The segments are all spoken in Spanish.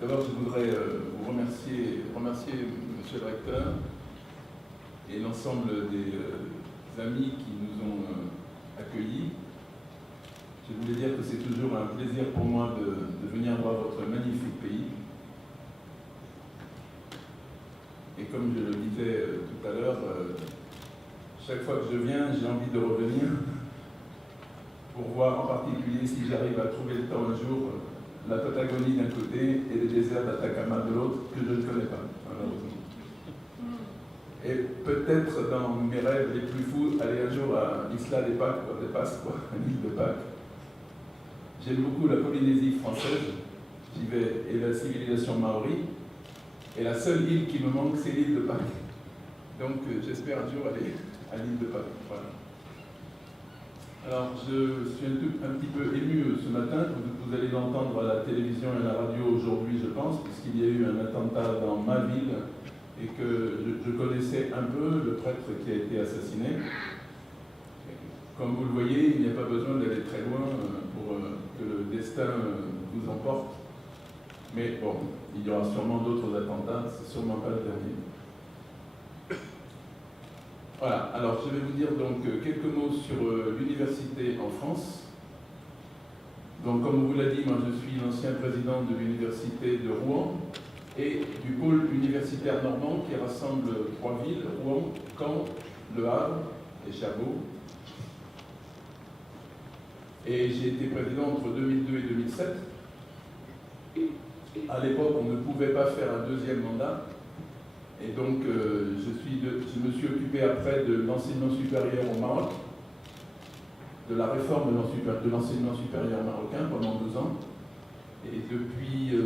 D'abord, je voudrais vous remercier Monsieur le Recteur et l'ensemble des amis qui nous ont accueillis. Je voulais dire que c'est toujours un plaisir pour moi de venir voir votre magnifique pays. Et comme je le disais tout à l'heure, chaque fois que je viens, j'ai envie de revenir pour voir en particulier si j'arrive à trouver le temps un jour la Patagonie d'un côté et les déserts d'Atacama de l'autre, que je ne connais pas, malheureusement. Et peut-être dans mes rêves les plus fous, aller un jour à l'Isla des Pâques, à l'île de Pâques. J'aime beaucoup la Polynésie française, j'y vais, et la civilisation maori. Et la seule île qui me manque, c'est l'île de Pâques. Donc j'espère un jour aller à l'île de Pâques. Voilà. Alors je suis un petit peu ému ce matin, vous allez l'entendre à la télévision et à la radio aujourd'hui, je pense, puisqu'il y a eu un attentat dans ma ville et que je connaissais un peu le prêtre qui a été assassiné. Comme vous le voyez, il n'y a pas besoin d'aller très loin pour que le destin vous emporte. Mais bon, il y aura sûrement d'autres attentats, c'est sûrement pas le dernier. Voilà, alors je vais vous dire donc quelques mots sur l'université en France. Donc comme vous l'a dit, moi je suis l'ancien président de l'université de Rouen et du pôle universitaire normand qui rassemble 3 villes, Rouen, Caen, Le Havre et Cherbourg. Et j'ai été président entre 2002 et 2007. À l'époque, on ne pouvait pas faire un deuxième mandat. Et donc, je me suis occupé après de l'enseignement supérieur au Maroc, de la réforme de l'enseignement supérieur marocain pendant 2 ans. Et depuis,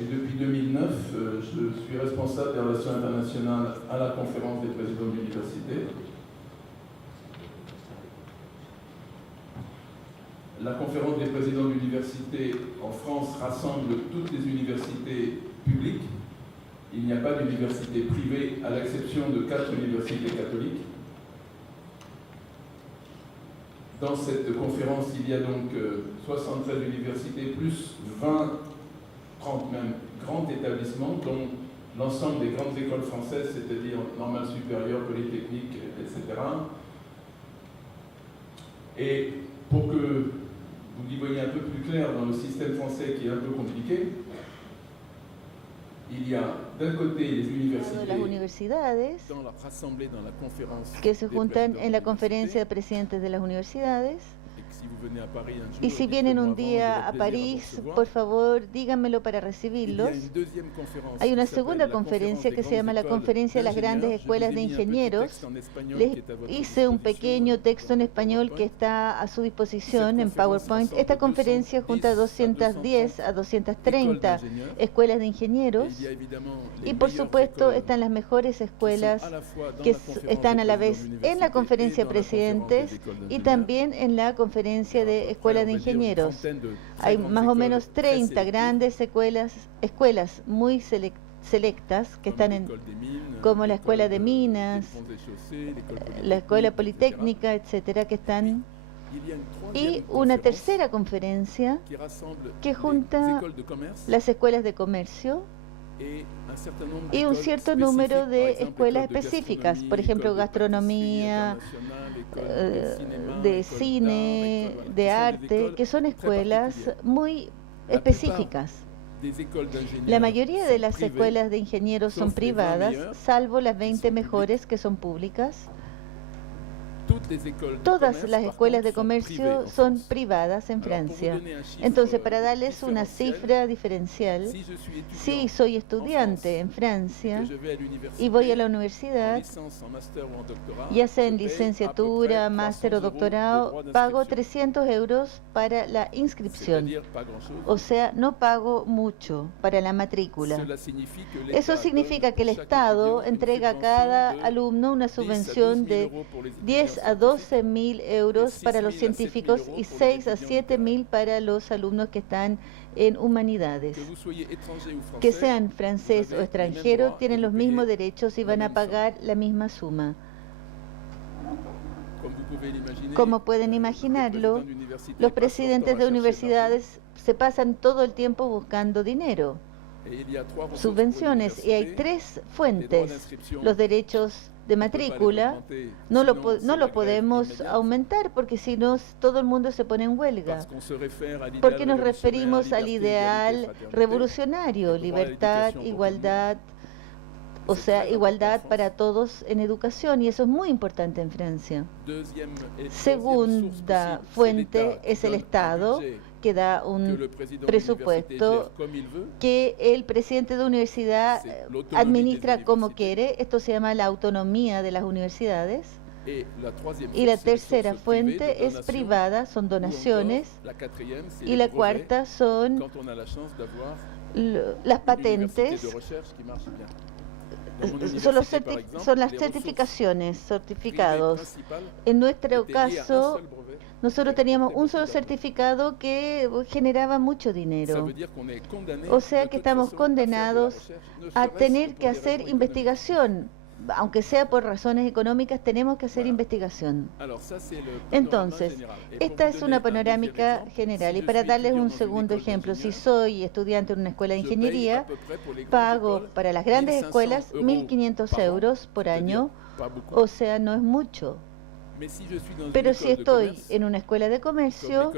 Et depuis 2009, je suis responsable des relations internationales à la conférence des présidents d'université. La conférence des présidents d'université en France rassemble toutes les universités publiques. Il n'y a pas d'université privée à l'exception de 4 universités catholiques. Dans cette conférence, il y a donc 73 universités plus 20, 30 même grands établissements, dont l'ensemble des grandes écoles françaises, c'est-à-dire normale supérieure, polytechnique, etc. Et pour que vous y voyez un peu plus clair dans le système français qui est un peu compliqué, il y a d'un côté les universités que se juntan en la conferencia de presidentes de las universidades. Y si vienen un día a París, por favor, díganmelo para recibirlos. Hay una segunda conferencia que se llama la Conferencia de las Grandes Escuelas de Ingenieros. Les hice un pequeño texto en español que está a su disposición en PowerPoint. Esta conferencia junta 210 a 230 escuelas de ingenieros. Y por supuesto están las mejores escuelas que están a la vez en la conferencia de presidentes y también en la conferencia de escuelas de ingenieros. Hay más o menos 30 grandes escuelas muy selectas que están como la Escuela de Minas, la Escuela Politécnica, etcétera, que están. Y una tercera conferencia que junta las escuelas de comercio y un cierto número de escuelas específicas, por ejemplo, gastronomía, de cine, de arte, que son escuelas muy específicas. La mayoría de las escuelas de ingenieros son privadas, salvo las 20 mejores que son públicas. Todas las escuelas de comercio son privadas en Francia. Entonces, para darles una cifra diferencial, si soy estudiante en Francia y voy a la universidad, ya sea en licenciatura, máster o doctorado, pago 300 euros para la inscripción. O sea, no pago mucho para la matrícula. Eso significa que el Estado entrega a cada alumno una subvención de 10 a 12.000 euros para los científicos y 6 a 7.000 para los alumnos que están en humanidades. Que sean francés o extranjero, tienen los mismos derechos y van a pagar la misma suma. Como pueden imaginarlo, los presidentes de universidades se pasan todo el tiempo buscando dinero, subvenciones, y hay 3 fuentes. Los derechos de matrícula no lo podemos aumentar porque si no todo el mundo se pone en huelga, porque nos referimos al ideal revolucionario, libertad, igualdad, o sea, igualdad para todos en educación, y eso es muy importante en Francia. Segunda fuente es el Estado, que da un presupuesto que el presidente de universidad administra como quiere. Esto se llama la autonomía de las universidades. Y la tercera fuente es privada, son donaciones. Y la cuarta son las patentes. Son las certificaciones, certificados. En nuestro caso, nosotros teníamos un solo certificado que generaba mucho dinero. O sea que estamos condenados a tener que hacer investigación. Aunque sea por razones económicas, tenemos que hacer investigación. Entonces, esta es una panorámica general. Y para darles un segundo ejemplo, si soy estudiante en una escuela de ingeniería, pago para las grandes escuelas 1.500 euros por año, o sea, no es mucho. Pero si estoy en una escuela de comercio,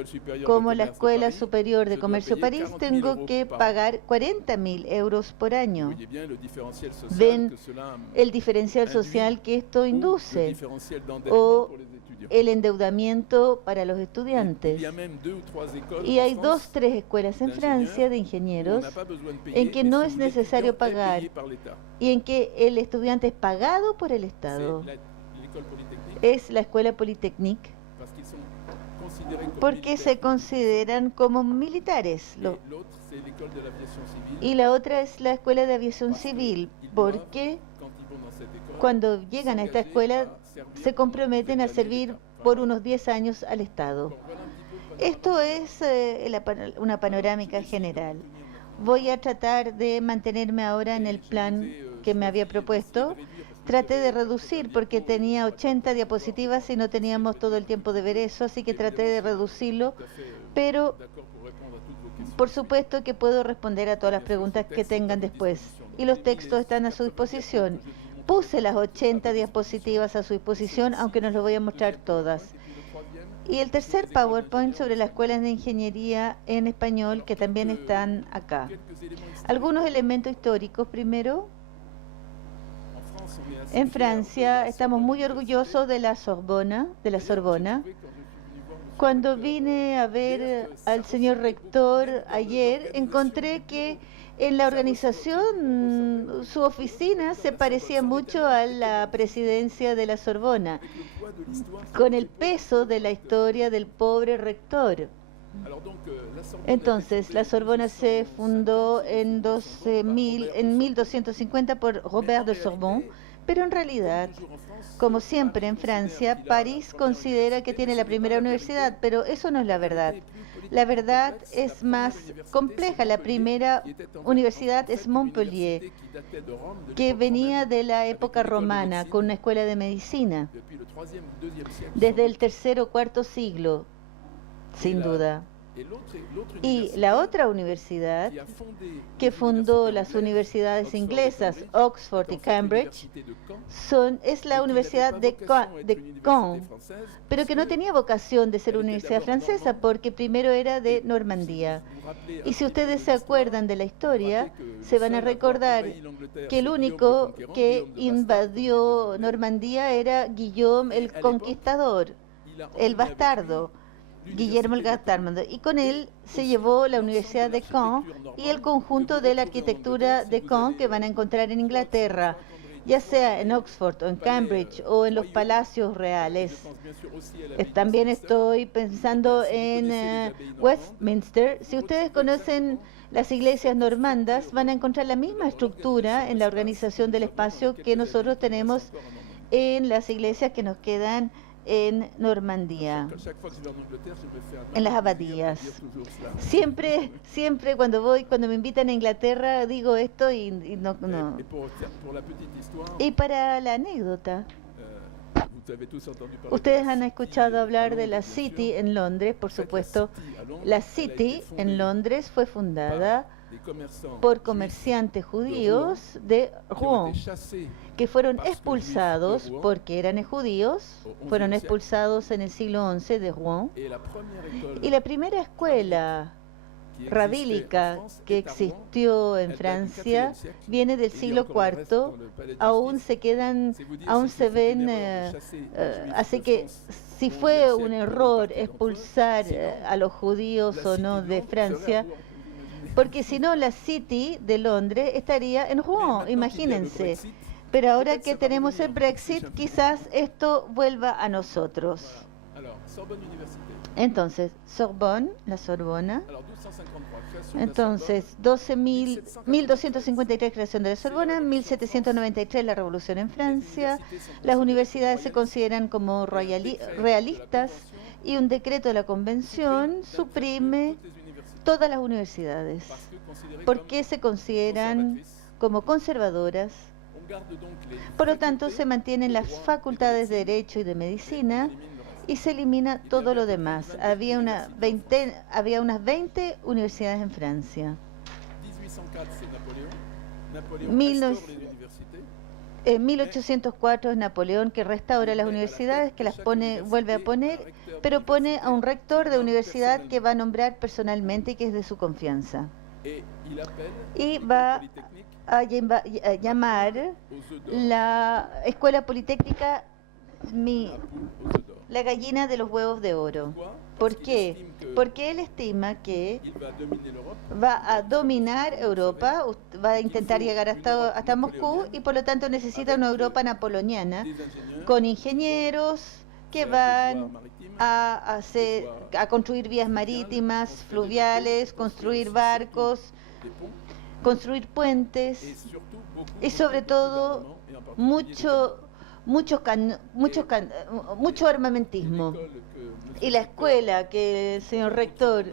como la Escuela Superior de Comercio París, tengo que pagar 40.000 euros por año. ¿Ven el diferencial social que esto induce? O el endeudamiento para los estudiantes. Y hay 2 o 3 escuelas en Francia de ingenieros en que no es necesario pagar y en que el estudiante es pagado por el Estado. Es la Escuela Polytechnique, porque se consideran como militares. Y la otra es la Escuela de Aviación Civil, porque cuando llegan a esta escuela se comprometen a servir por unos 10 años al Estado. Esto es una panorámica general. Voy a tratar de mantenerme ahora en el plan que me había propuesto. Traté de reducir porque tenía 80 diapositivas y no teníamos todo el tiempo de ver eso, así que traté de reducirlo, pero por supuesto que puedo responder a todas las preguntas que tengan después. Y los textos están a su disposición. Puse las 80 diapositivas a su disposición, aunque no les voy a mostrar todas. Y el tercer PowerPoint sobre las escuelas de ingeniería en español, que también están acá. Algunos elementos históricos primero. En Francia estamos muy orgullosos de la Sorbona. Cuando vine a ver al señor rector ayer, encontré que en la organización su oficina se parecía mucho a la presidencia de la Sorbona, con el peso de la historia del pobre rector. Entonces, la Sorbona se fundó en 1250 por Robert de Sorbonne, pero en realidad, como siempre en Francia, París considera que tiene la primera universidad, pero eso no es la verdad. La verdad es más compleja. La primera universidad es Montpellier, que venía de la época romana, con una escuela de medicina, desde el tercer o cuarto siglo, sin duda. Y la otra universidad que fundó las universidades inglesas, Oxford y Cambridge, es la Universidad de Caen, pero que no tenía vocación de ser universidad francesa porque primero era de Normandía. Y si ustedes se acuerdan de la historia, se van a recordar que el único que invadió Normandía era Guillaume el Conquistador, el bastardo. Guillermo el Bastardo, y con él se llevó la Universidad de Caen y el conjunto de la arquitectura de Caen que van a encontrar en Inglaterra, ya sea en Oxford o en Cambridge o en los palacios reales. También estoy pensando en Westminster. Si ustedes conocen las iglesias normandas, van a encontrar la misma estructura en la organización del espacio que nosotros tenemos en las iglesias que nos quedan en Normandía, en las abadías. Siempre cuando me invitan a Inglaterra digo esto y no. Y para la anécdota, Ustedes han escuchado hablar de la City en Londres, por supuesto. La City en Londres fue fundada por comerciantes judíos de Rouen, que fueron expulsados porque eran judíos, fueron expulsados en el siglo XI de Rouen. Y la primera escuela rabílica que existió en Francia viene del siglo IV, aún se ven, así que si fue un error expulsar a los judíos o no de Francia, porque si no la City de Londres estaría en Rouen, imagínense. Pero ahora que tenemos el Brexit, quizás esto vuelva a nosotros. Entonces, la Sorbona. Entonces, 12.253 creación de la Sorbona, 1793 la Revolución en Francia. Las universidades se consideran como realistas y un decreto de la Convención suprime todas las universidades porque se consideran como conservadoras. Por lo tanto, se mantienen las facultades de Derecho y de Medicina y se elimina todo lo demás. Había unas 20 universidades en Francia. 1804 es Napoleón que restaura las universidades, que las vuelve a poner, pero pone a un rector de universidad que va a nombrar personalmente y que es de su confianza. Y va a llamar la Escuela Politécnica la gallina de los huevos de oro. ¿Por qué? Porque él estima que va a dominar Europa, va a intentar llegar hasta Moscú y por lo tanto necesita una Europa napoleoniana con ingenieros que van a construir vías marítimas, fluviales, construir barcos, construir puentes y sobre todo mucho armamentismo. Y la escuela que el señor rector,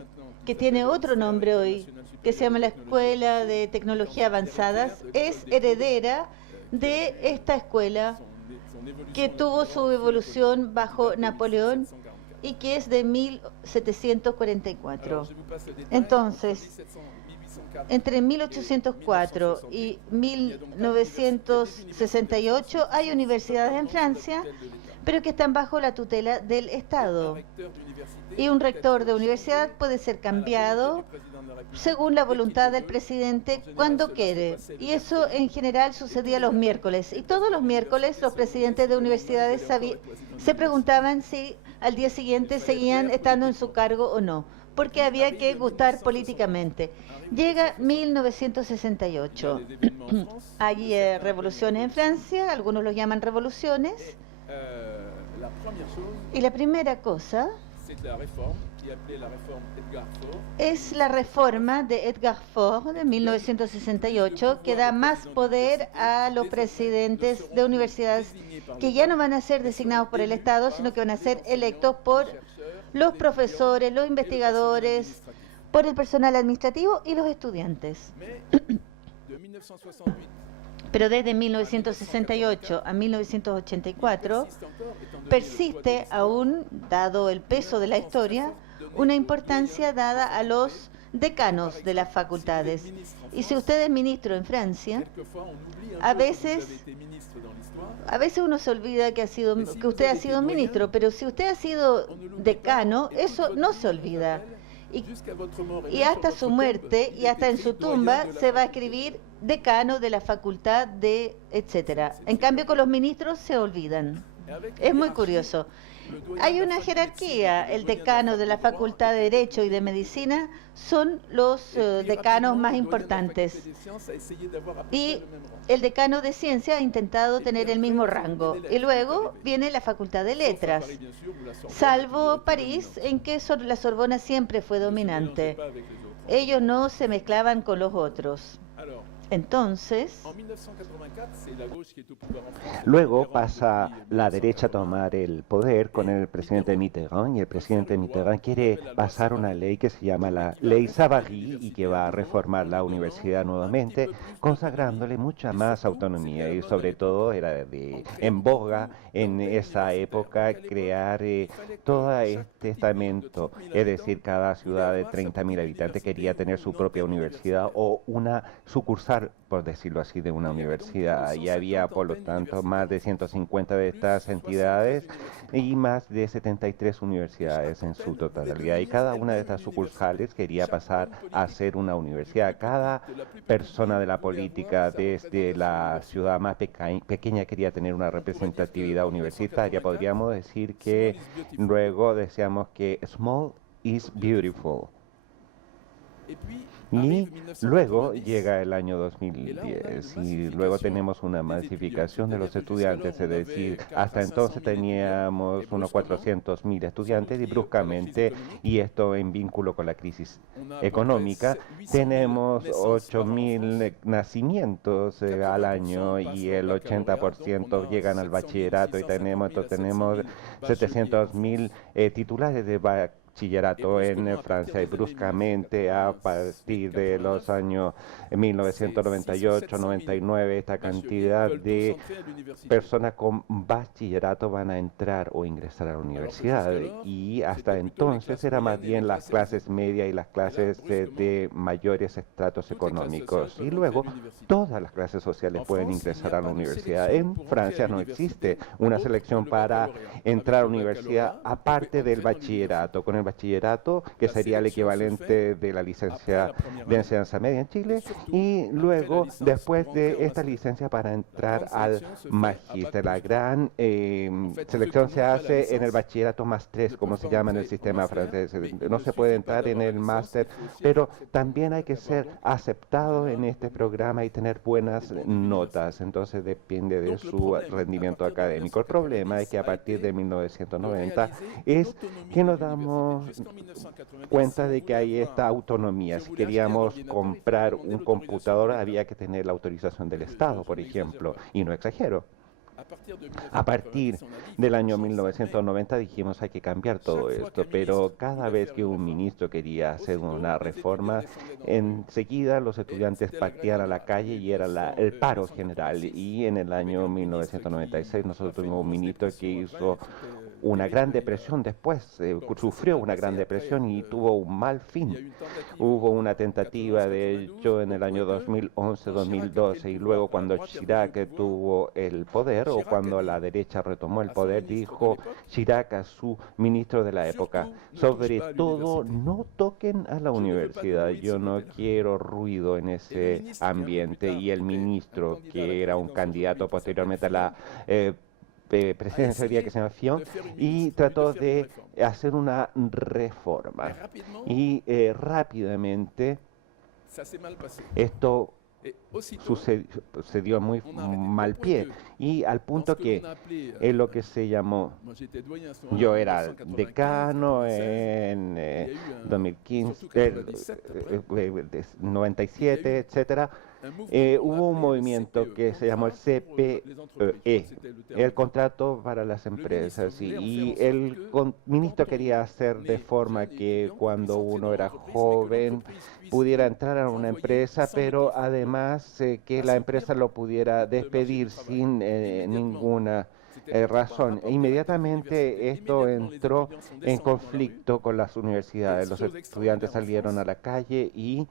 que tiene otro nombre hoy, que se llama la Escuela de Tecnología Avanzadas, es heredera de esta escuela que tuvo su evolución bajo Napoleón y que es de 1744. Entonces, entre 1804 y 1968 hay universidades en Francia, pero que están bajo la tutela del Estado. Y un rector de universidad puede ser cambiado según la voluntad del presidente cuando quiere. Y eso en general sucedía los miércoles. Y todos los miércoles los presidentes de universidades se preguntaban si al día siguiente seguían estando en su cargo o no, porque había que gustar políticamente. Llega 1968. Hay revoluciones en Francia, algunos los llaman revoluciones. Y la primera cosa es la reforma de Edgar Faure de 1968, que da más poder a los presidentes de universidades que ya no van a ser designados por el Estado, sino que van a ser electos por los profesores, los investigadores, por el personal administrativo y los estudiantes. Pero desde 1968 a 1984 persiste aún, dado el peso de la historia, una importancia dada a los decanos de las facultades. Y si usted es ministro en Francia, a veces uno se olvida que usted ha sido ministro, pero si usted ha sido decano, eso no se olvida. Y hasta su muerte y hasta en su tumba se va a escribir decano de la facultad de etcétera. En cambio con los ministros se olvidan. Es muy curioso. Hay una jerarquía. El decano de la Facultad de Derecho y de Medicina son los decanos más importantes. Y el decano de Ciencia ha intentado tener el mismo rango. Y luego viene la Facultad de Letras, salvo París, en que la Sorbona siempre fue dominante. Ellos no se mezclaban con los otros. Entonces, luego pasa la derecha a tomar el poder con el presidente Mitterrand, y el presidente Mitterrand quiere pasar una ley que se llama la Ley Savary y que va a reformar la universidad nuevamente, consagrándole mucha más autonomía, y sobre todo era en boga en esa época crear todo este estamento, es decir, cada ciudad de 30.000 habitantes quería tener su propia universidad o una sucursal, por decirlo así, de una universidad. Y había, por lo tanto, más de 150 de estas entidades y más de 73 universidades en su totalidad. Y cada una de estas sucursales quería pasar a ser una universidad. Cada persona de la política, desde la ciudad más pequeña, quería tener una representatividad universitaria. Podríamos decir que luego decíamos que small is beautiful. Y luego llega el año 2010 y luego tenemos una masificación de los estudiantes, es decir, hasta entonces teníamos unos 400.000 estudiantes y bruscamente, y esto en vínculo con la crisis económica, tenemos 8.000 nacimientos al año y el 80% llegan al bachillerato y tenemos 700.000 titulares de bachillerato en Francia, y bruscamente a partir de los años 1998-99 esta cantidad de personas con bachillerato van a entrar o ingresar a la universidad, y hasta entonces era más bien las clases medias y las clases de mayores estratos económicos, y luego todas las clases sociales pueden ingresar a la universidad. En Francia no existe una selección para entrar a la universidad aparte del bachillerato. Con el bachillerato, que sería el equivalente de la licencia de enseñanza media en Chile, y luego después de esta licencia para entrar al magíster. La gran selección se hace en el bachillerato más 3, como se llama en el sistema francés. No se puede entrar en el máster, pero también hay que ser aceptado en este programa y tener buenas notas, entonces depende de su rendimiento académico. El problema es que a partir de 1990 es que nos damos cuenta de que hay esta autonomía. Si queríamos comprar un computador había que tener la autorización del Estado, por ejemplo, y no exagero. A partir del año 1990 dijimos hay que cambiar todo esto, pero cada vez que un ministro quería hacer una reforma, enseguida los estudiantes partían a la calle y era el paro general. Y en el año 1996 nosotros tuvimos un ministro que hizo una gran depresión después, sufrió una gran depresión y tuvo un mal fin. Hubo una tentativa, de hecho, en el año 2011-2012, y luego cuando Chirac tuvo el poder, o cuando la derecha retomó el poder, dijo Chirac a su ministro de la época: sobre todo, no toquen a la universidad, yo no quiero ruido en ese ambiente. Y el ministro, que era un candidato posteriormente a la presidencia, que se llama Fillon, y trató de hacer una reforma. Y rápidamente esto sucedió muy mal pie, y al punto que en lo que se llamó, yo era decano en 2015, 97, etcétera. Hubo un movimiento que se llamó el CPE, el contrato para las empresas, y el ministro quería hacer de forma que cuando uno era joven pudiera entrar a una empresa, pero además que la empresa lo pudiera despedir sin ninguna razón. Inmediatamente esto entró en conflicto con las universidades. Los estudiantes salieron a la calle y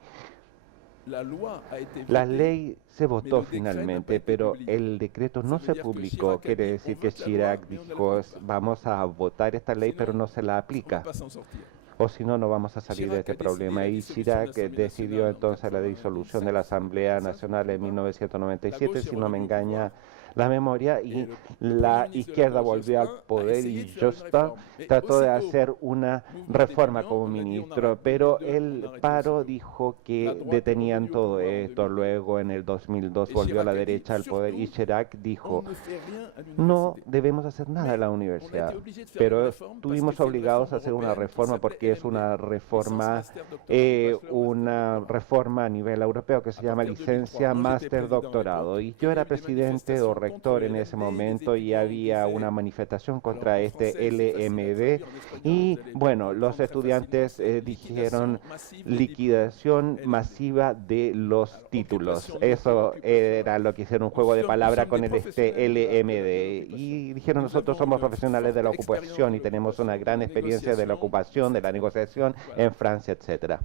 la ley se votó finalmente, pero el decreto no se publicó. Quiere decir que Chirac dijo: vamos a votar esta ley, pero no se la aplica, o si no, no vamos a salir de este problema. Y Chirac decidió entonces la disolución de la Asamblea Nacional en 1997, si no me engaña la memoria, y la izquierda volvió al poder y Jospin trató de hacer una reforma como ministro, pero el paro dijo que detenían todo esto. Luego en el 2002 volvió a la derecha al poder y Chirac dijo: no debemos hacer nada en la universidad, pero estuvimos obligados a hacer una reforma porque es una reforma a nivel europeo que se llama licencia, máster, doctorado. Y yo era presidente o rector en ese momento y había una manifestación contra este LMD y bueno, los estudiantes dijeron liquidación masiva de los títulos. Eso era lo que hicieron, un juego de palabra con el LMD, y dijeron: nosotros somos profesionales de la ocupación y tenemos una gran experiencia de la ocupación, de la negociación en Francia, etcétera.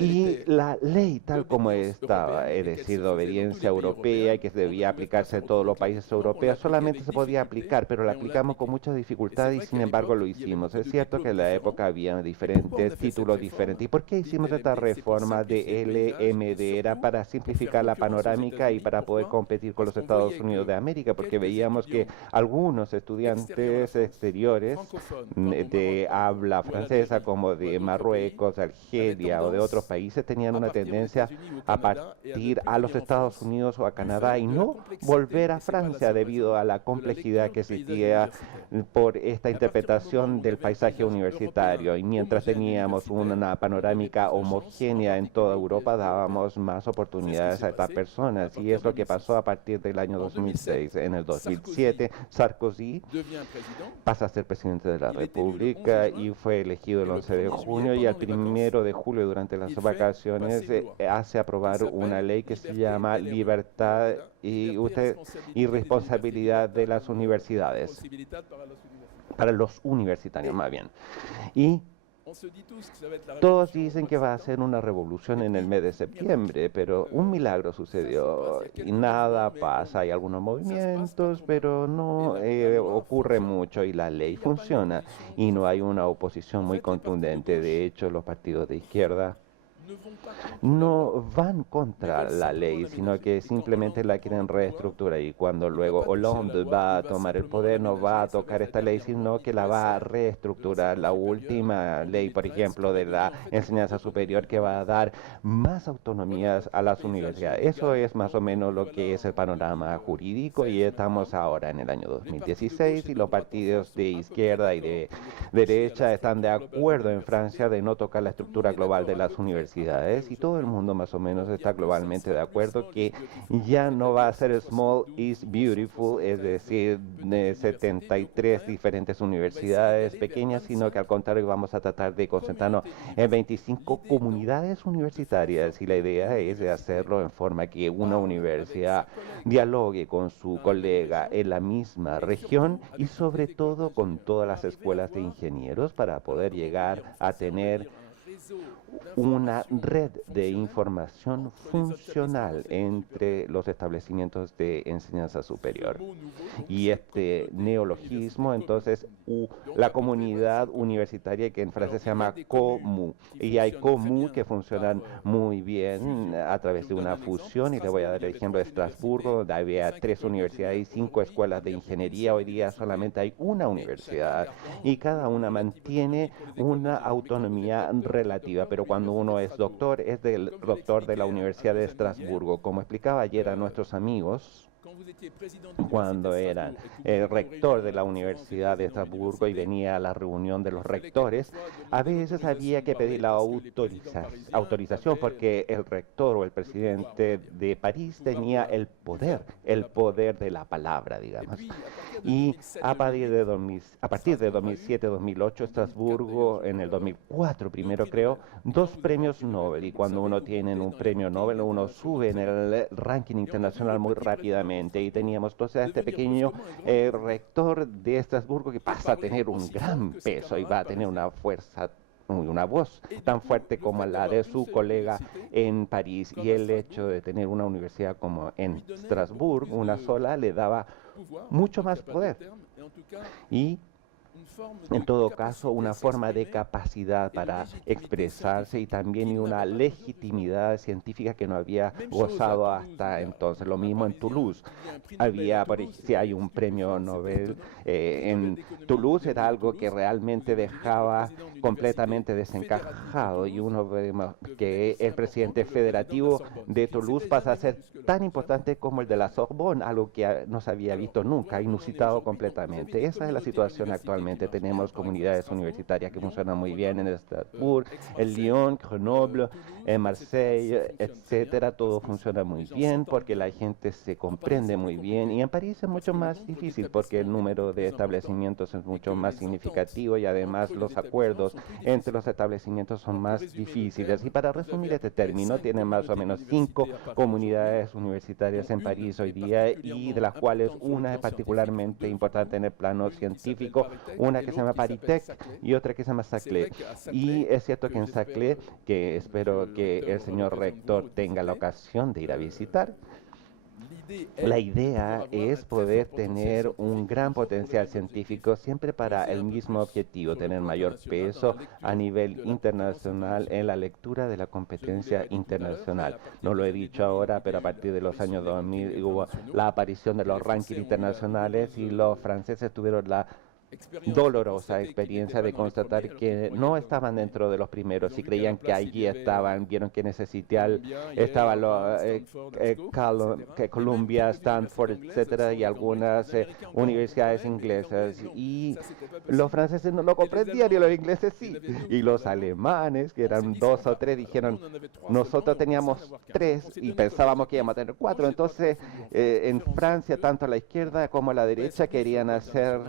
Y la ley tal como estaba, es decir, de obediencia europea y que debía aplicarse en todos los países europeos, solamente se podía aplicar, pero la aplicamos con muchas dificultades y sin embargo lo hicimos. Es cierto que en la época había diferentes títulos diferentes. ¿Y por qué hicimos esta reforma de LMD? Era para simplificar la panorámica y para poder competir con los Estados Unidos de América, porque veíamos que algunos estudiantes exteriores de habla francesa, como de Marruecos, Argelia o de otros países, tenían una tendencia a partir a los Estados Unidos o a Canadá y no volver a Francia debido a la complejidad que existía por esta interpretación del paisaje universitario. Y mientras teníamos una panorámica homogénea en toda Europa, dábamos más oportunidades a estas personas, y es lo que pasó a partir del año 2006. En el 2007, Sarkozy pasa a ser presidente de la República y fue elegido el 11 de junio, y el 1 de julio, durante las vacaciones, hace aprobar una ley que se llama Libertad y Responsabilidad de las Universidades, para los universitarios más bien. Y todos dicen que va a ser una revolución en el mes de septiembre, pero un milagro sucedió y nada pasa. Hay algunos movimientos, pero no ocurre mucho y la ley funciona y no hay una oposición muy contundente. De hecho, los partidos de izquierda no van contra la ley, sino que simplemente la quieren reestructurar, y cuando luego Hollande va a tomar el poder no va a tocar esta ley, sino que la va a reestructurar. La última ley, por ejemplo, de la enseñanza superior, que va a dar más autonomías a las universidades. Eso es más o menos lo que es el panorama jurídico, y estamos ahora en el año 2016 y los partidos de izquierda y de derecha están de acuerdo en Francia de no tocar la estructura global de las universidades, y todo el mundo más o menos está globalmente de acuerdo que ya no va a ser small is beautiful, es decir, de 73 diferentes universidades pequeñas, sino que al contrario vamos a tratar de concentrarnos en 25 comunidades universitarias, y la idea es de hacerlo en forma que una universidad dialogue con su colega en la misma región y sobre todo con todas las escuelas de ingenieros, para poder llegar a tener una red de información funcional entre los establecimientos de enseñanza superior. Y este neologismo, entonces, la comunidad universitaria, que en francés se llama COMU, y hay COMU que funcionan muy bien a través de una fusión, y le voy a dar el ejemplo de Estrasburgo, donde había 3 universidades y 5 escuelas de ingeniería. Hoy día solamente hay una universidad y cada una mantiene una autonomía relativa, pero cuando uno es doctor, es del doctor de la Universidad de Estrasburgo. Como explicaba ayer a nuestros amigos, cuando era el rector de la Universidad de Estrasburgo y venía a la reunión de los rectores, a veces había que pedir la autorización, porque el rector o el presidente de París tenía el poder de la palabra, digamos. Y a partir de 2007-2008, Estrasburgo, en el 2004 primero creo, 2 premios Nobel, y cuando uno tiene un premio Nobel, uno sube en el ranking internacional muy rápidamente. Y teníamos entonces a este pequeño rector de Estrasburgo que pasa a tener un gran peso y va a tener una fuerza, una voz tan fuerte como la de su colega en París. Y el hecho de tener una universidad como en Estrasburgo, una sola, le daba mucho más poder. Y en todo caso, una forma de capacidad para expresarse y también una legitimidad científica que no había gozado hasta entonces. Lo mismo en Toulouse. Si hay un premio Nobel en Toulouse, era algo que realmente dejaba completamente desencajado, y uno ve que el presidente federativo de Toulouse pasa a ser tan importante como el de la Sorbonne, algo que no se había visto nunca, inusitado completamente. Esa es la situación actualmente. Tenemos comunidades universitarias que funcionan muy bien en Estrasburgo, en Lyon, Grenoble, en Marseille, etcétera. Todo funciona muy bien porque la gente se comprende muy bien, y en París es mucho más difícil porque el número de establecimientos es mucho más significativo y además los acuerdos entre los establecimientos son más difíciles. Y para resumir este término, tienen más o menos 5 comunidades universitarias en París hoy día, y de las cuales una es particularmente importante en el plano científico, una que se llama Paritech y otra que se llama Saclay. Y es cierto que en Saclay, que espero que el señor rector tenga la ocasión de ir a visitar, la idea es poder tener un gran potencial científico siempre para el mismo objetivo, tener mayor peso a nivel internacional en la lectura de la competencia internacional. No lo he dicho ahora, pero a partir de los años 2000 hubo la aparición de los rankings internacionales y los franceses tuvieron la dolorosa experiencia de constatar que no estaban dentro de los primeros y creían que allí estaban. Vieron que en ese sitial estaban Columbia, Stanford, etcétera, y algunas universidades inglesas, y los franceses no lo comprendían y los ingleses sí, y los alemanes, que eran 2 o 3, dijeron: nosotros teníamos 3 y pensábamos que íbamos a tener 4. Entonces en Francia, tanto a la izquierda como a la derecha querían hacer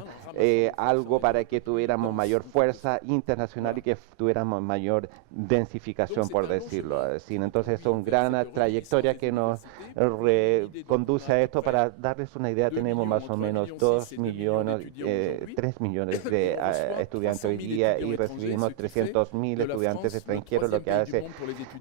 algo para que tuviéramos mayor fuerza internacional y que tuviéramos mayor densificación, por decirlo así. Entonces es una gran trayectoria que nos conduce a esto. Para darles una idea, tenemos más o menos 3 millones de estudiantes hoy día, y recibimos 300.000 estudiantes extranjeros, lo que hace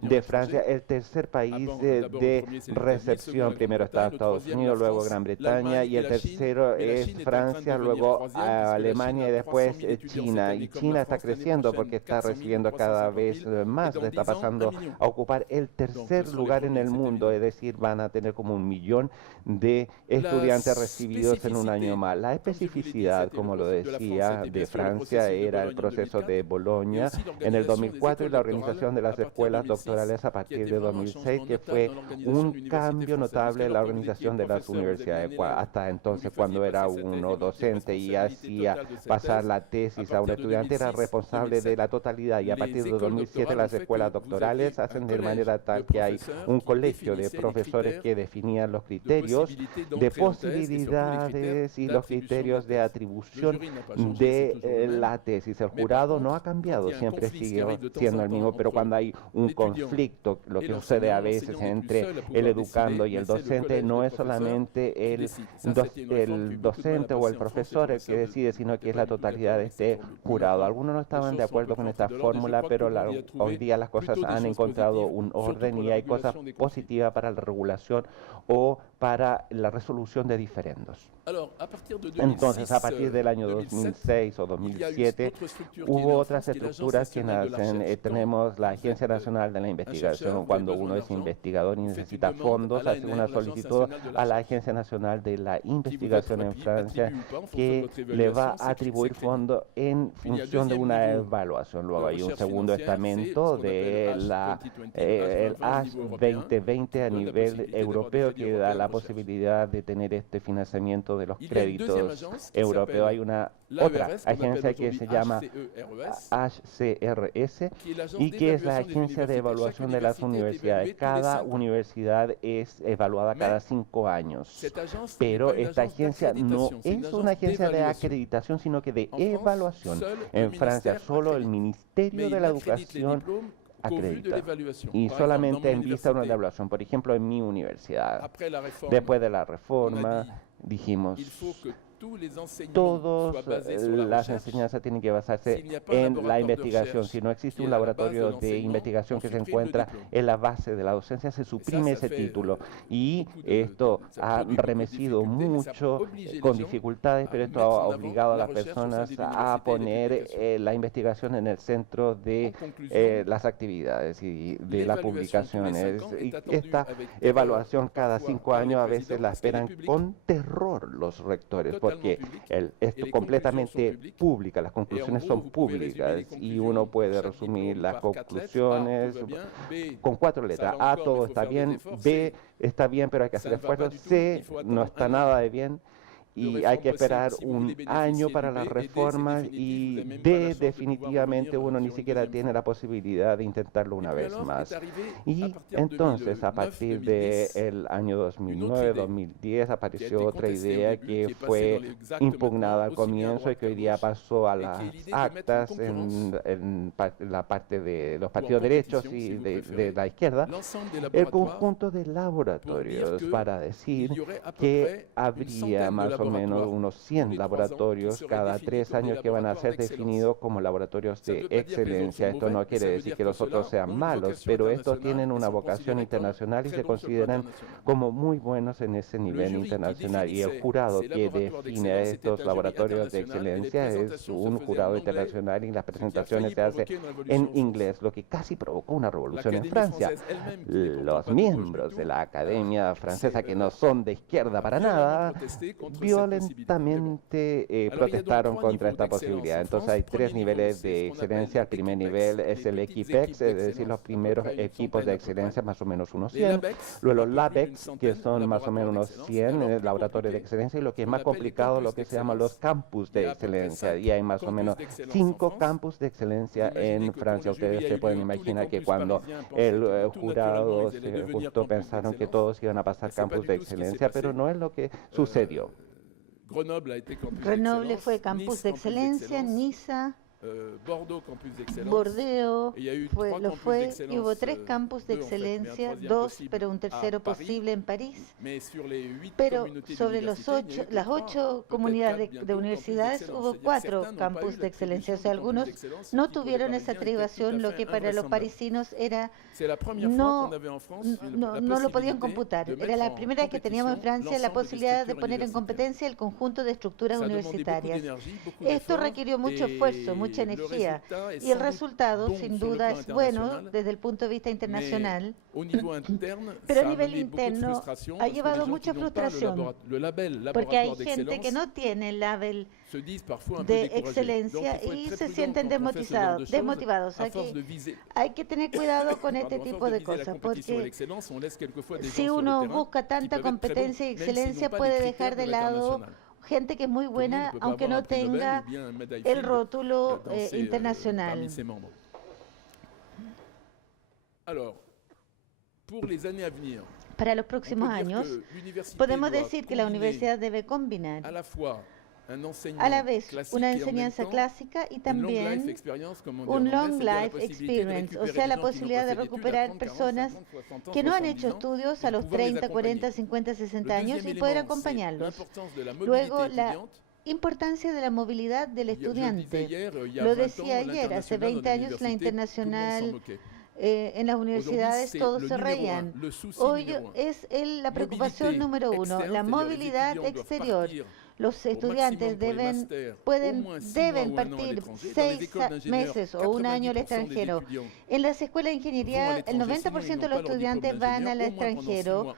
de Francia el tercer país de recepción. Primero está Estados Unidos, luego Gran Bretaña, y el tercero es Francia, luego Alemania y después China. Y China está creciendo porque está recibiendo cada vez más, le está pasando a ocupar el tercer lugar en el mundo, es decir, van a tener como 1 millón de estudiantes recibidos en un año más. La especificidad, como lo decía, de Francia era el proceso de Bolonia en el 2004 y la organización de las escuelas doctorales a partir de 2006, que fue un cambio notable en la organización de las universidades. Hasta entonces, cuando era uno docente y hacía pasar la tesis a un estudiante, era responsable de la totalidad, y a partir de 2007 las escuelas doctorales hacen de manera tal que hay un colegio de profesores que definían los criterios de posibilidades y los criterios de atribución de la tesis. El jurado no ha cambiado, siempre sigue siendo el mismo, pero cuando hay un conflicto, lo que sucede a veces entre el educando y el docente, no es solamente el docente o el profesor el que decide, sino que es la totalidad de este jurado. Algunos no estaban de acuerdo con esta fórmula, pero hoy día las cosas han encontrado un orden y hay cosas positivas para la regulación o para la resolución de diferendos. Entonces, a partir del año 2006 o 2007, hubo otras estructuras que nacen. Tenemos la Agencia Nacional de la Investigación. Cuando uno es investigador y necesita fondos, hace una solicitud a la Agencia Nacional de la Investigación en Francia, que le va a atribuir fondos en función de una evaluación. Luego hay un segundo estamento de el ASH 2020 a nivel europeo, que da la posibilidad de tener este financiamiento de los créditos europeos. Hay una otra agencia que se llama HCRS, y que es la Agencia de Evaluación de las Universidades. Cada universidad es evaluada cada 5 años, pero esta agencia no es una agencia de acreditación, sino que de evaluación. En Francia, solo el Ministerio de la Educación acredita, y solamente en vista de una evaluación. Por ejemplo, en mi universidad, después de la reforma, dijimos: todas las enseñanzas tienen que basarse en la investigación. Si no existe un laboratorio de investigación que se encuentra en la base de la docencia, se suprime ese título. Y esto ha remecido mucho con dificultades, pero esto ha obligado a las personas a poner la investigación en el centro de las actividades y de las publicaciones. Y esta evaluación cada 5 años a veces la esperan con terror los rectores, porque es completamente pública, las conclusiones son públicas y uno puede resumir las conclusiones con 4 letras. A, todo está bien; B, está bien, pero hay que hacer esfuerzos; C, no está nada de bien y hay que esperar un año para las reformas; y D, definitivamente uno ni siquiera tiene la posibilidad de intentarlo una vez más. Y entonces, a partir del año 2009-2010, apareció otra idea que fue impugnada al comienzo y que hoy día pasó a las actas en la parte de los partidos derechos y de la izquierda, el conjunto de laboratorios, para decir que habría más o menos unos 100 laboratorios cada 3 años que van a ser definidos como laboratorios de excelencia. Esto no quiere decir que los otros sean malos, pero estos tienen una vocación internacional y se consideran como muy buenos en ese nivel internacional. Y el jurado que define a estos laboratorios de excelencia es un jurado internacional y las presentaciones se hacen en inglés, lo que casi provocó una revolución en Francia. Los miembros de la Academia Francesa, que no son de izquierda para nada, violentamente protestaron contra esta posibilidad. Entonces hay 3 niveles de excelencia. El primer nivel es el Equipex, es decir, los primeros equipos de excelencia, más o menos unos 100. Luego los LabEx, que son más o menos unos 100 en el laboratorio de excelencia, y lo que es más complicado, lo que se llama los campus de excelencia. Y hay más o menos 5 campus de excelencia en Francia. Ustedes se pueden imaginar que cuando el jurado se justo pensaron que todos iban a pasar campus de excelencia, pero no es lo que sucedió. Grenoble fue campus de excelencia, Niza, Bordeaux lo fue, y hubo 3 campus de excelencia, 2, pero un tercero posible en París. Pero sobre las 8 comunidades de universidades hubo 4 campus de excelencia. O sea, algunos no tuvieron esa atribución, lo que para los parisinos era no lo podían computar. Era la primera vez que teníamos en Francia la posibilidad de poner en competencia el conjunto de estructuras universitarias. Esto requirió mucho esfuerzo, mucha energía, y el resultado sin duda es bueno desde el punto de vista internacional, pero a nivel interno ha llevado mucha frustración, porque hay gente que no tiene el label de excelencia y se sienten desmotivados. Hay que tener cuidado con este tipo de cosas, porque si uno busca tanta competencia y excelencia, puede dejar de lado gente que es muy buena, aunque no tenga el rótulo internacional. Para los próximos años, podemos decir que la universidad debe combinar a la vez una enseñanza clásica y también un long life experience, o sea, la posibilidad de recuperar personas que no han hecho estudios a los 30, 40, 50, 60 años y poder acompañarlos. Luego, la importancia de la movilidad del estudiante. Lo decía ayer, hace 20 años la internacional en las universidades todos se reían. Hoy es la preocupación número 1, la movilidad exterior. Los estudiantes deben partir 6 meses o un año al extranjero. En las escuelas de ingeniería, el 90% de los estudiantes van al extranjero,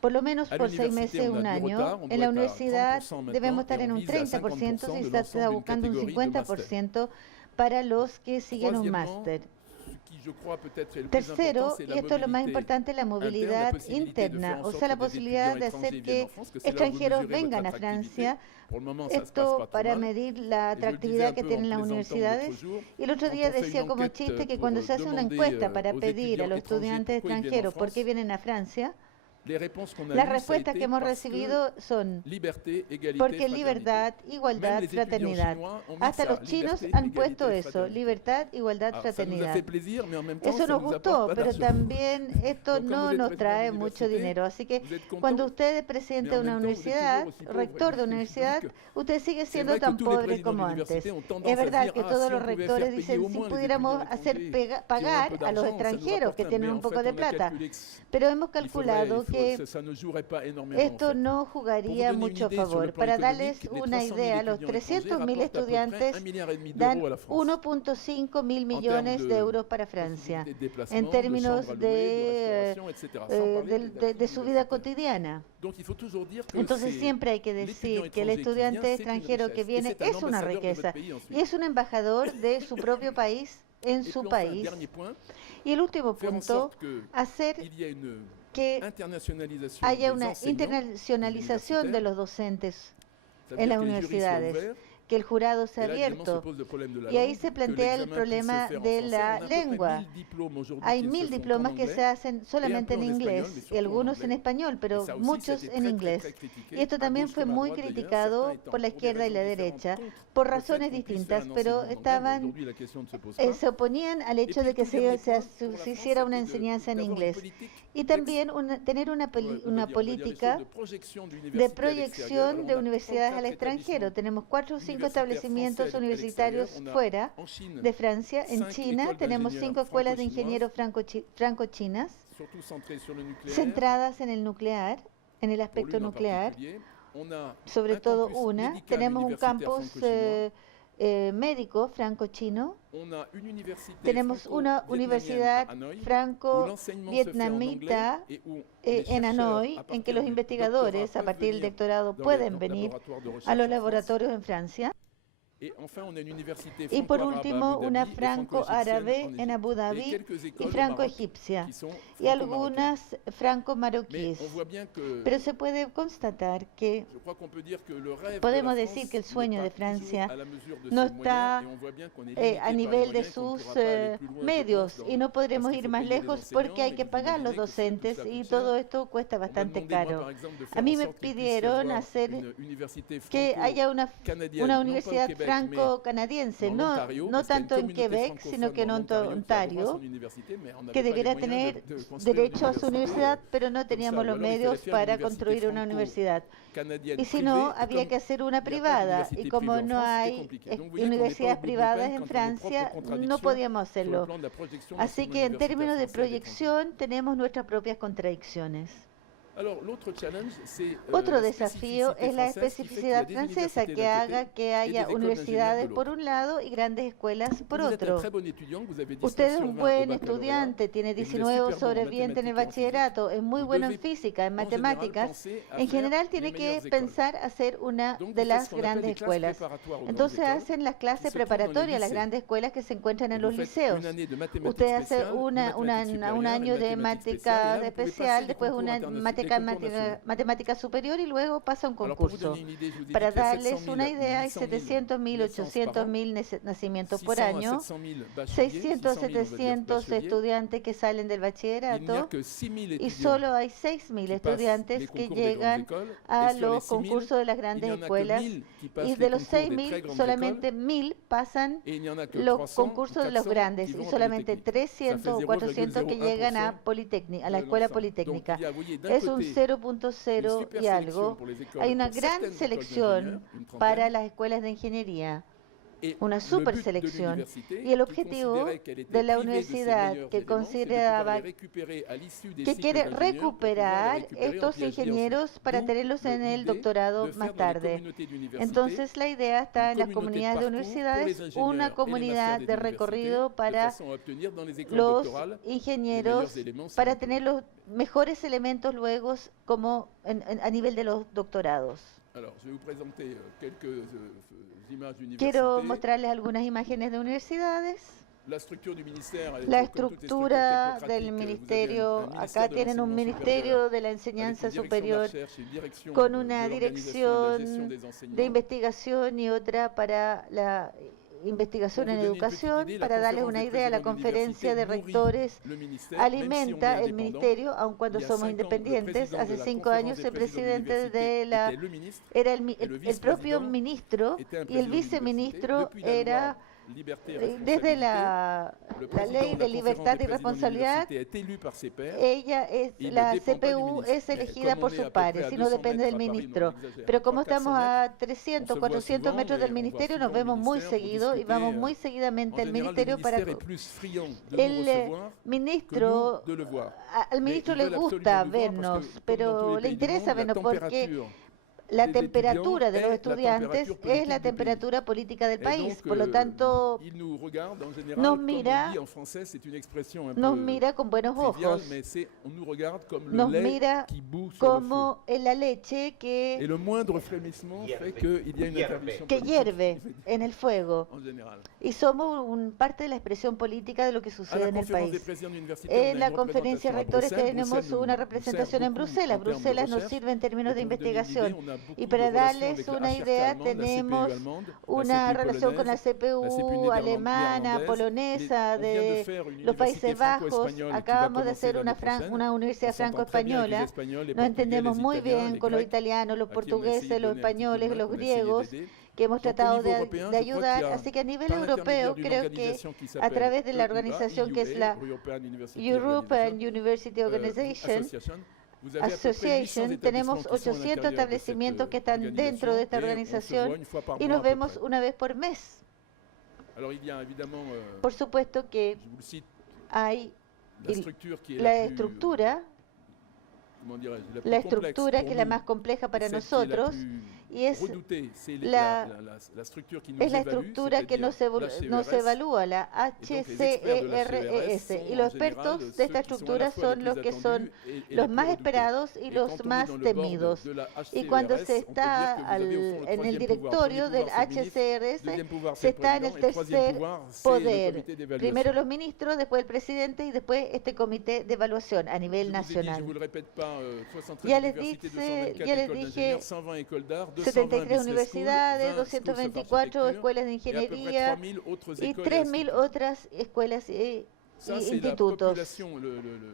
por lo menos por 6 meses, un año. En la universidad debemos estar en un 30%, si se está buscando un 50% para los que siguen un máster. Tercero, y esto es lo más importante, la movilidad interna, o sea, la posibilidad de hacer que extranjeros vengan a Francia, esto para medir la atractividad que tienen las universidades. Y el otro día decía como chiste que cuando se hace una encuesta para pedir a los estudiantes extranjeros por qué vienen a Francia, Las respuestas que hemos recibido son porque libertad, igualdad, fraternidad. Hasta los chinos han puesto eso, libertad, igualdad, fraternidad. Eso nos gustó, pero también esto no nos trae mucho dinero. Así que cuando usted es presidente de una universidad, rector de una universidad, usted sigue siendo tan pobre como antes. Es verdad que todos los rectores dicen, si pudiéramos hacer pagar a los extranjeros que tienen un poco de plata, pero hemos calculado que esto no jugaría mucho a favor. Para darles una idea, los 300.000 estudiantes dan 1.5 mil millones de euros para Francia en términos de su vida cotidiana. Entonces siempre hay que decir que el estudiante extranjero que viene es una riqueza y es un embajador de su propio país en su país. Y el último punto, hacer que haya una internacionalización de los docentes en las universidades, que el jurado sea abierto. Y ahí se plantea el problema de la lengua. Hay 1000 diplomas que se hacen solamente en inglés y algunos en español, pero muchos en inglés. Y esto también fue muy criticado por la izquierda y la derecha, por razones distintas, pero se oponían al hecho de que se hiciera una enseñanza en inglés. Y también tener una política de proyección de universidades al extranjero. Tenemos 4 o 5 establecimientos universitarios fuera de Francia. En China tenemos 5 escuelas de ingenieros franco-chinas, centradas en el nuclear, en el aspecto nuclear, sobre todo una. Tenemos un campus médico franco-chino. Tenemos una universidad franco-vietnamita en Hanoi, en que los investigadores, a partir del doctorado, pueden venir a los laboratorios en Francia. Y por último, una franco-árabe en Abu Dhabi y franco-egipcia, y algunas franco-marroquíes. Pero se puede constatar que podemos decir que el sueño de Francia no está a nivel de sus medios, y no podremos ir más lejos porque hay que pagar los docentes y todo esto cuesta bastante caro. A mí me pidieron hacer que haya una universidad franco-canadiense, no tanto en Quebec, sino que en Ontario, que debiera tener derecho a su universidad, pero no teníamos los medios para construir una universidad. Y si no, había que hacer una privada, y como no hay universidades privadas en Francia, no podíamos hacerlo. Así que en términos de proyección tenemos nuestras propias contradicciones. Otro desafío es la especificidad francesa, que haga que haya universidades por un lado y grandes escuelas por otro. Usted es un buen estudiante, tiene 19 sobre 20 en el bachillerato, es muy bueno en física, en matemáticas. En general tiene que pensar hacer una de las grandes escuelas. Entonces hacen las clases preparatorias, las grandes escuelas que se encuentran en los liceos. Usted hace un año de matemática especial, después una matemática superior, y luego pasa a un concurso. Para darles una idea, hay 700.000, 800.000 nacimientos por año, 600, 700 estudiantes que salen del bachillerato, y solo hay 6.000 estudiantes que llegan a los concursos de las grandes escuelas, y de los 6.000, solamente 1.000 pasan los concursos de los grandes, y solamente 300 o 400 que llegan a la escuela politécnica. Es un 0.0 y algo. Hay una gran selección para las escuelas de ingeniería, una super selección, y el objetivo de la universidad, que consideraba que quiere recuperar estos ingenieros para tenerlos en el doctorado más tarde. Entonces la idea está en las comunidades de universidades, una comunidad de recorrido para los ingenieros, para tener los mejores elementos luego como a nivel de los doctorados. Quiero mostrarles algunas imágenes de universidades. La estructura del ministerio, acá tienen un ministerio de la enseñanza superior con una dirección de investigación y otra para la investigación en educación. Para darles una idea, la conferencia de rectores alimenta el ministerio, aun cuando somos independientes. Hace 5 años el presidente era el propio ministro y el viceministro era desde la ley de libertad y responsabilidad. La CPU es elegida por sus pares y no depende del ministro. Pero como estamos a 300, 400 metros del ministerio, nos vemos muy seguido y vamos muy seguidamente al ministerio para... Al ministro le gusta vernos, pero le interesa vernos porque la temperatura de los estudiantes es la temperatura política del país. Por lo tanto, nos mira con buenos ojos. Nos mira como en la leche que hierve en el fuego. Y somos parte de la expresión política de lo que sucede en el país. En la conferencia de rectores tenemos una representación en Bruselas. Bruselas nos sirve en términos de investigación. Y para darles una idea, tenemos una relación con la CPU alemana, polonesa, de los Países Bajos. Acabamos de hacer una universidad franco-española. Nos entendemos muy bien con los italianos, los portugueses, los españoles, los griegos, que hemos tratado de ayudar. Así que a nivel europeo, creo que a través de la organización que es la European University Organization, tenemos 800 establecimientos que están dentro de esta organización y nos vemos una vez por mes. Por supuesto que hay la estructura que es la más compleja para nosotros y es la estructura que nos evalúa, la HCERES. Y los expertos de esta estructura son los que son los más esperados y los más temidos. Y cuando se está en el directorio del HCERES, se está en el tercer poder. Primero los ministros, después el presidente y después este comité de evaluación a nivel nacional. Ya les dije 73 universidades, 224 escuelas de ingeniería y 3.000 otras escuelas y institutos.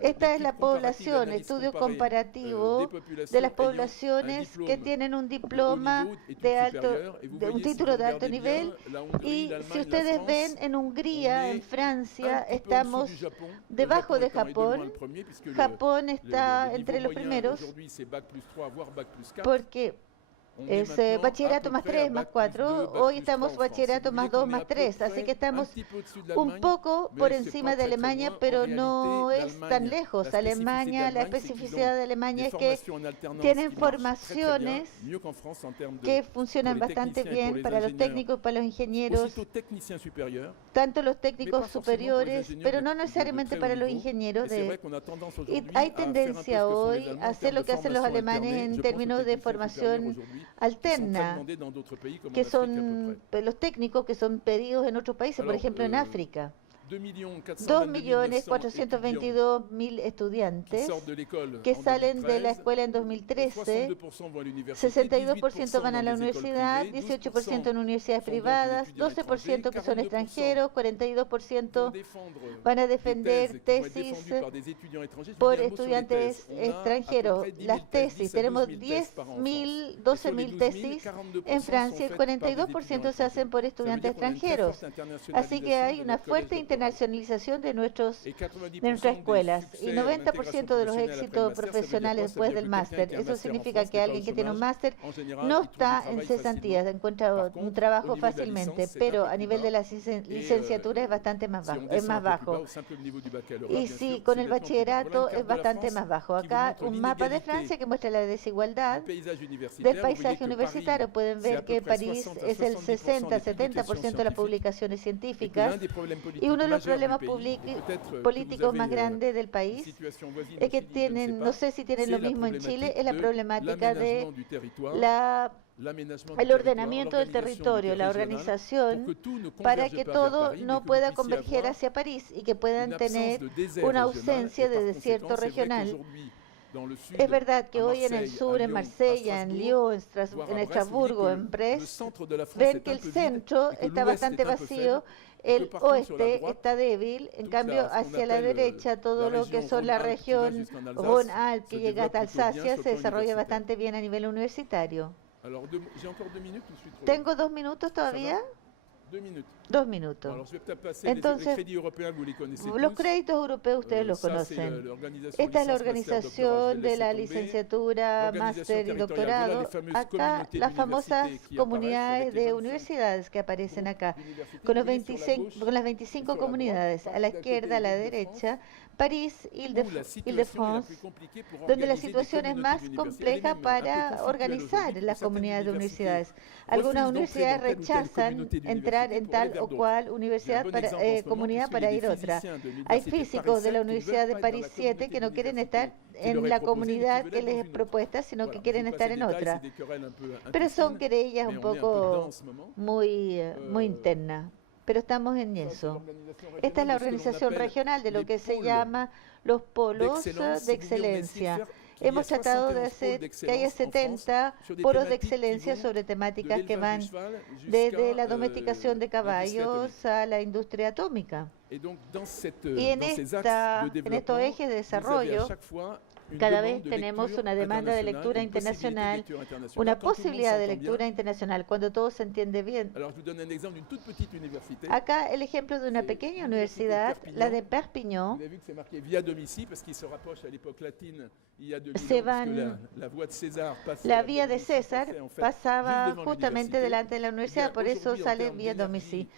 Esta es la población, estudio comparativo de las poblaciones que tienen un diploma de un título de alto nivel. Y si ustedes ven, en Hungría, en Francia, estamos debajo de Japón. Japón está entre los primeros porque es bachillerato más 3, más 4. Hoy estamos bachillerato más 2, más 3. Así que estamos un poco por encima de Alemania, pero no es tan lejos. Alemania, la especificidad de Alemania es que tienen formaciones que funcionan bastante bien para los técnicos, para los ingenieros, tanto los técnicos superiores, pero no necesariamente para los ingenieros. Y hay tendencia hoy a hacer lo que hacen los alemanes en términos de formación alterna, que son los técnicos que son pedidos en otros países, por ejemplo en África. 2.422.000 estudiantes que salen de la escuela en 2013, 62% van a la universidad, 18% en universidades privadas, 12% que son extranjeros, 42% van a defender tesis por estudiantes extranjeros. Las tesis, tenemos 12.000 tesis en Francia, el 42% se hacen por estudiantes extranjeros. Así que hay una fuerte internacionalización de nuestras escuelas y 90% de los éxitos profesionales después del máster. Eso significa que alguien que tiene un máster no está en cesantía, encuentra un trabajo fácilmente, pero a nivel de la licenciatura es bastante más bajo. Y sí, con el bachillerato es bastante más bajo. Acá un mapa de Francia que muestra la desigualdad del paisaje universitario. Pueden ver que París es el 60-70% de las publicaciones científicas y uno de los problemas políticos más grandes del país es que tienen, no sé si tienen lo mismo en Chile, es la problemática de el ordenamiento del territorio, la organización, para que todo no pueda converger hacia París y que puedan tener una ausencia de desierto regional. Es verdad que hoy en el sur, en Marsella, en Lyon, en Estrasburgo, en Brest, ven que el centro está bastante vacío, el oeste está débil, en cambio hacia la derecha todo lo que son la región Rhône-Alpes que llega hasta Alsacia se desarrolla bastante bien a nivel universitario. ¿Tengo 2 minutos todavía? 2 minutos. Entonces, los créditos europeos ustedes los conocen. Esta es la organización de la licenciatura, máster y doctorado. Acá las famosas comunidades de universidades que aparecen acá, con las 25 comunidades, a la izquierda, a la derecha, París, Île-de-France, donde la situación es más compleja para organizar las comunidades de universidades. Algunas universidades rechazan entrar en tal o cual universidad comunidad para ir a otra. Hay físicos de la Universidad de París 7 que no quieren estar en la comunidad que les es propuesta, sino que quieren estar en otra. Pero son querellas un poco muy internas. Pero estamos en eso. Esta es la organización regional de lo que se llama los polos de excelencia. Hemos tratado de hacer que haya 70 polos de excelencia sobre temáticas que van desde la domesticación de caballos a la industria atómica. Y en estos ejes de desarrollo, cada vez tenemos una demanda de lectura internacional, una posibilidad de lectura internacional, cuando todo se entiende bien. Acá el ejemplo de una pequeña universidad, la de Perpignan. La vía de César pasaba justamente delante de la universidad, por eso sale vía Domici.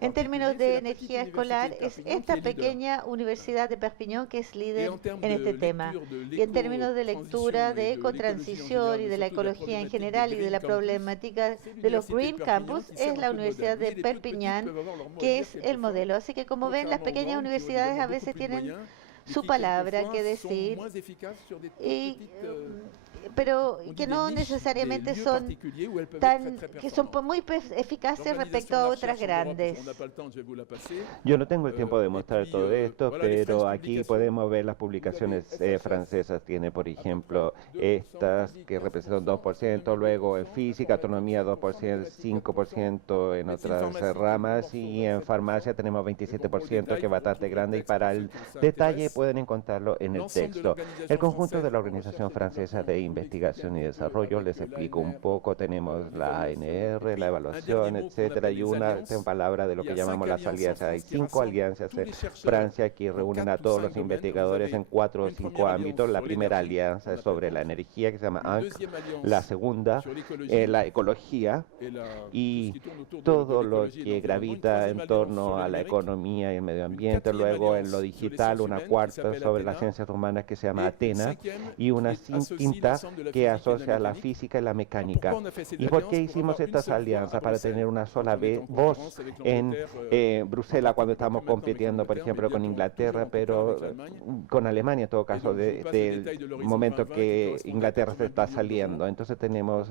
En términos de energía escolar, es esta pequeña universidad de Perpignan que es líder en este tema. Y en términos de lectura de ecotransición y de la ecología en general y de la problemática de los Green Campus, es la Universidad de Perpignan que es el modelo. Así que como ven, las pequeñas universidades a veces tienen su palabra que decir, pero que no necesariamente son muy eficaces respecto a otras grandes. Yo no tengo el tiempo de mostrar todo esto, pero aquí podemos ver las publicaciones francesas. Tiene, por ejemplo, estas que representan 2%, luego en física, astronomía 2%, 5% en otras ramas, y en farmacia tenemos 27%, que es bastante grande, y para el detalle pueden encontrarlo en el texto. El conjunto de la Organización Francesa de Investigación y Desarrollo, les explico un poco. Tenemos la ANR, la evaluación, etcétera, y una palabra de lo que llamamos las alianzas. Hay 5 alianzas en Francia que reúnen a todos los investigadores en 4 o 5 ámbitos. La primera alianza es sobre la energía, que se llama ANC. La segunda, la ecología, y todo lo que gravita en torno a la economía y el medio ambiente. Luego, en lo digital, una cuarta sobre las ciencias humanas que se llama Atena, y una quinta que asocia la física y la mecánica. ¿Y por qué hicimos estas alianzas? Para tener una sola voz en Bruselas cuando estamos compitiendo, por ejemplo, con Inglaterra, pero con Alemania en todo caso, desde el momento que Inglaterra se está saliendo. Entonces tenemos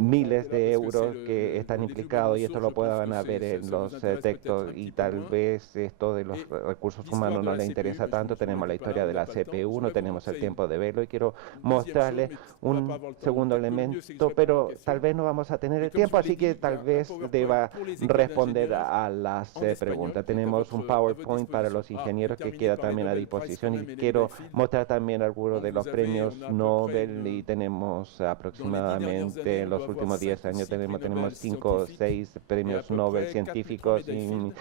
miles de euros que están implicados, y esto lo puedan ver en los textos, y tal vez esto de los recursos humanos no le interesa tanto. Tenemos la historia de la CPU, no tenemos el tiempo de verlo, y quiero mostrarle un segundo elemento, pero tal vez no vamos a tener el tiempo, así que tal vez deba responder a las preguntas. Tenemos un PowerPoint para los ingenieros que queda también a disposición, y quiero mostrar también algunos de los premios Nobel, y tenemos aproximadamente los últimos 10 años tenemos 5 o 6 premios Nobel científicos y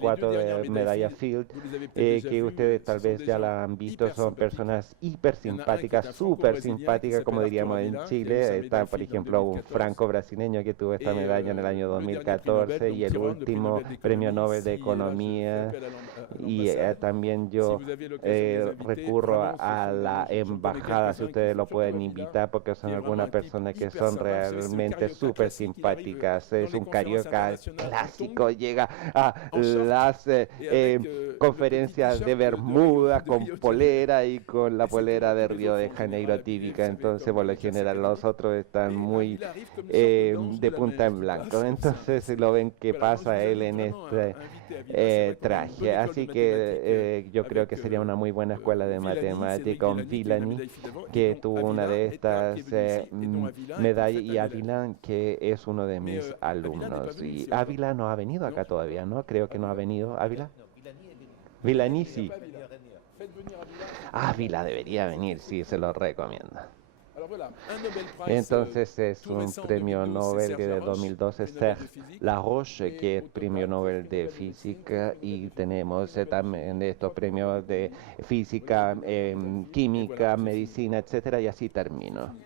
4 de medalla Field, que ustedes tal vez ya la han visto. Son personas hiper simpáticas, súper simpáticas, como diríamos en Chile. Está, por ejemplo, un franco brasileño que tuvo esta medalla en el año 2014, y el último premio Nobel de Economía. Y también yo recurro a la embajada, si ustedes lo pueden invitar, porque son algunas personas que son realmente súper simpáticas. Es un carioca clásico, llega a las conferencias de Bermuda con polera y con la polera de Río de Janeiro típica. Entonces, por lo general, los otros están muy de punta en blanco. Entonces, lo ven que pasa él en este traje. Así que yo creo que sería una muy buena escuela de matemática con Villani, que tuvo una de estas medallas, y Ávila, que es uno de mis alumnos. Y Ávila no ha venido acá todavía, ¿no? Creo que no ha venido. ¿Ávila? Villani sí. Ávila debería venir, sí, se lo recomiendo. Entonces es un premio Nobel de 2012, Serge Laroche, que es premio Nobel de física, y tenemos también estos premios de física, química, medicina, etcétera, y así termino.